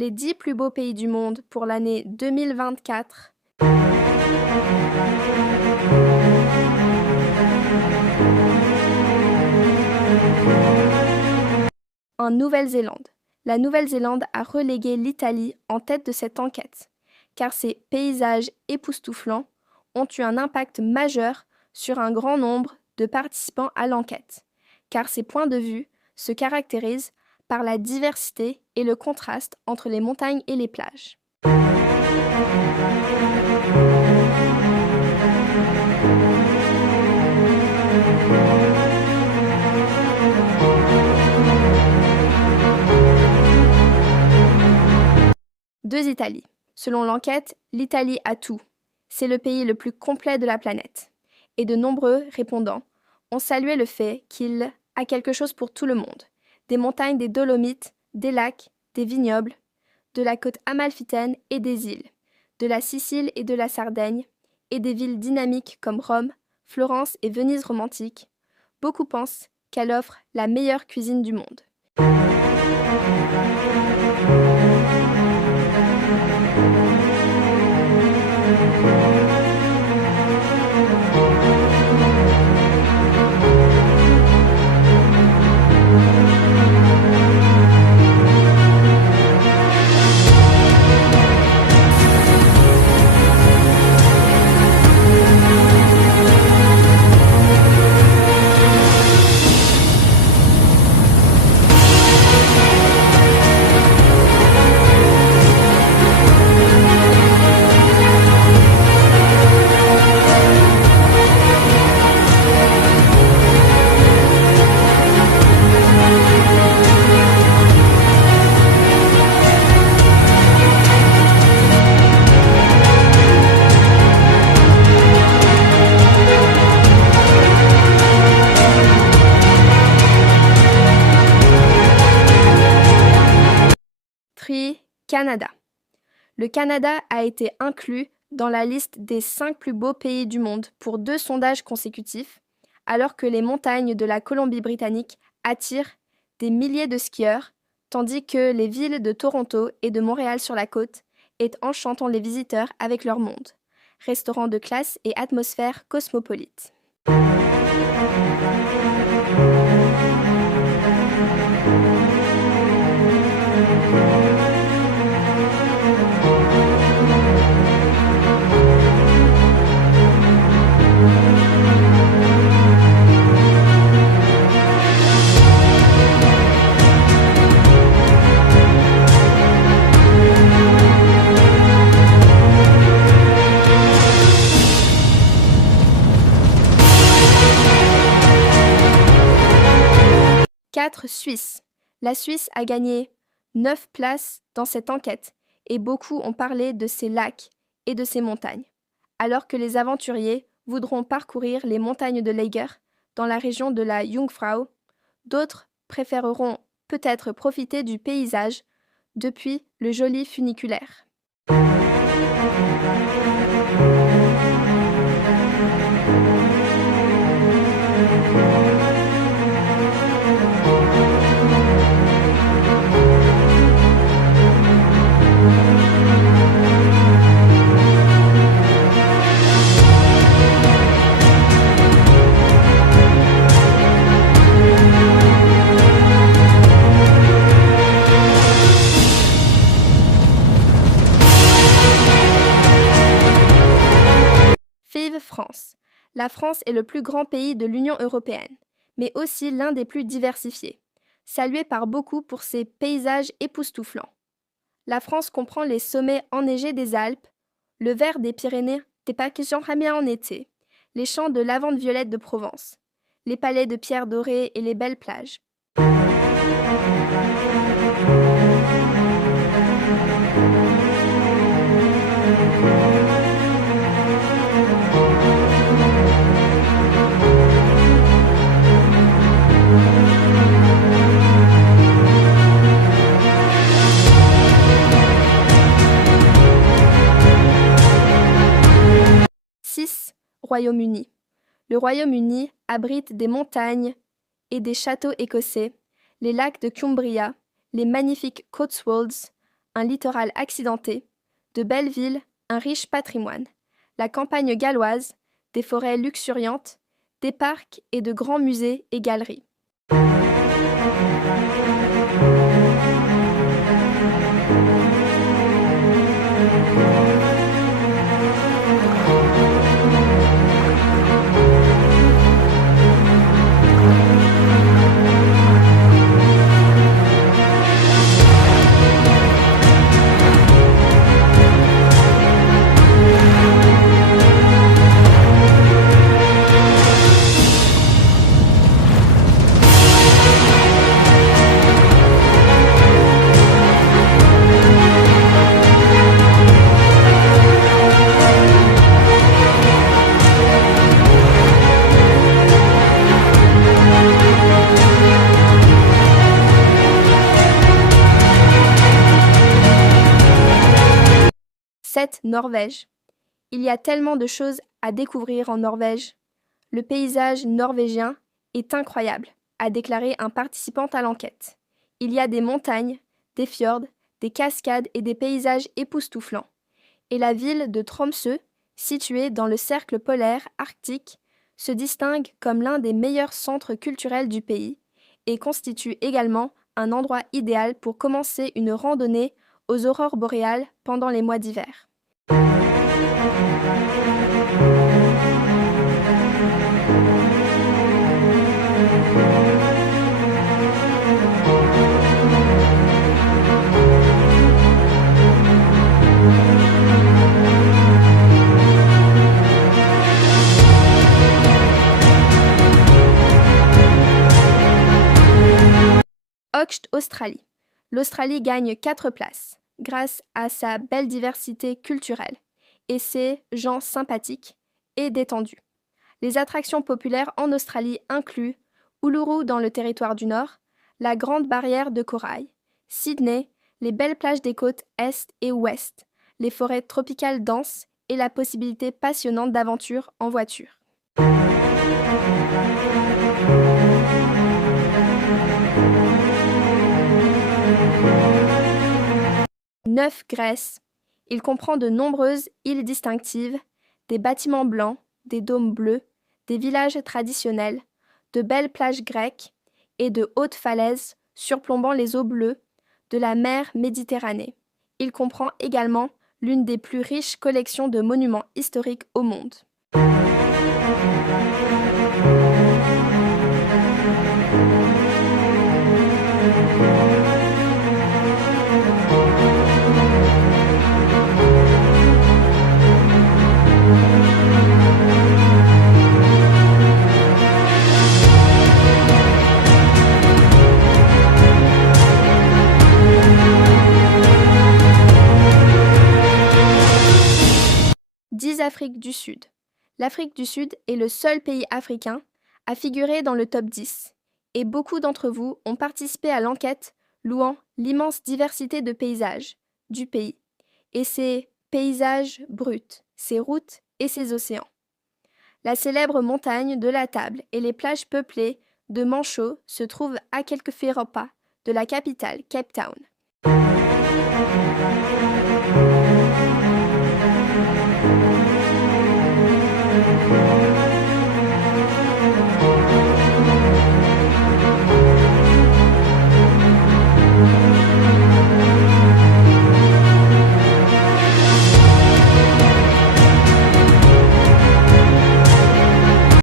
Les 10 plus beaux pays du monde pour l'année 2024. En Nouvelle-Zélande. La Nouvelle-Zélande a relégué l'Italie en tête de cette enquête, car ses paysages époustouflants ont eu un impact majeur sur un grand nombre de participants à l'enquête, car ces points de vue se caractérisent par la diversité et le contraste entre les montagnes et les plages. Deux Italies. Selon l'enquête, l'Italie a tout. C'est le pays le plus complet de la planète. Et de nombreux répondants ont salué le fait qu'il a quelque chose pour tout le monde. Des montagnes, des Dolomites, des lacs, des vignobles, de la côte amalfitaine et des îles, de la Sicile et de la Sardaigne, et des villes dynamiques comme Rome, Florence et Venise romantique. Beaucoup pensent qu'elle offre la meilleure cuisine du monde. Canada. Le Canada a été inclus dans la liste des 5 plus beaux pays du monde pour 2 sondages consécutifs, alors que les montagnes de la Colombie-Britannique attirent des milliers de skieurs, tandis que les villes de Toronto et de Montréal-sur-la-Côte enchantent les visiteurs avec leur monde, restaurants de classe et atmosphère cosmopolite. Suisse. La Suisse a gagné 9 places dans cette enquête et beaucoup ont parlé de ses lacs et de ses montagnes, alors que les aventuriers voudront parcourir les montagnes de l'Eiger dans la région de la Jungfrau. D'autres préféreront peut-être profiter du paysage depuis le joli funiculaire. France. La France est le plus grand pays de l'Union européenne, mais aussi l'un des plus diversifiés, salué par beaucoup pour ses paysages époustouflants. La France comprend les sommets enneigés des Alpes, le vert des Pyrénées, des Pyrénées en été, les champs de lavande violette de Provence, les palais de pierre dorée et les belles plages. Royaume-Uni. Le Royaume-Uni abrite des montagnes et des châteaux écossais, les lacs de Cumbria, les magnifiques Cotswolds, un littoral accidenté, de belles villes, un riche patrimoine, la campagne galloise, des forêts luxuriantes, des parcs et de grands musées et galeries. Norvège. Il y a tellement de choses à découvrir en Norvège. Le paysage norvégien est incroyable, a déclaré un participant à l'enquête. Il y a des montagnes, des fjords, des cascades et des paysages époustouflants. Et la ville de Tromsø, située dans le cercle polaire arctique, se distingue comme l'un des meilleurs centres culturels du pays et constitue également un endroit idéal pour commencer une randonnée aux aurores boréales pendant les mois d'hiver. 8. Australie. L'Australie gagne 4 places grâce à sa belle diversité culturelle et ses gens sympathiques et détendus. Les attractions populaires en Australie incluent Uluru dans le territoire du Nord, la Grande Barrière de Corail, Sydney, les belles plages des côtes Est et Ouest, les forêts tropicales denses et la possibilité passionnante d'aventure en voiture. Grèce. Il comprend de nombreuses îles distinctives, des bâtiments blancs, des dômes bleus, des villages traditionnels, de belles plages grecques et de hautes falaises surplombant les eaux bleues de la mer Méditerranée. Il comprend également l'une des plus riches collections de monuments historiques au monde. Afrique du Sud. L'Afrique du Sud est le seul pays africain à figurer dans le top 10 et beaucoup d'entre vous ont participé à l'enquête louant l'immense diversité de paysages du pays et ses paysages bruts, ses routes et ses océans. La célèbre montagne de la Table et les plages peuplées de manchots se trouvent à quelques repas de la capitale, Cape Town.